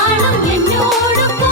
കാണും എന്നോടൊപ്പം.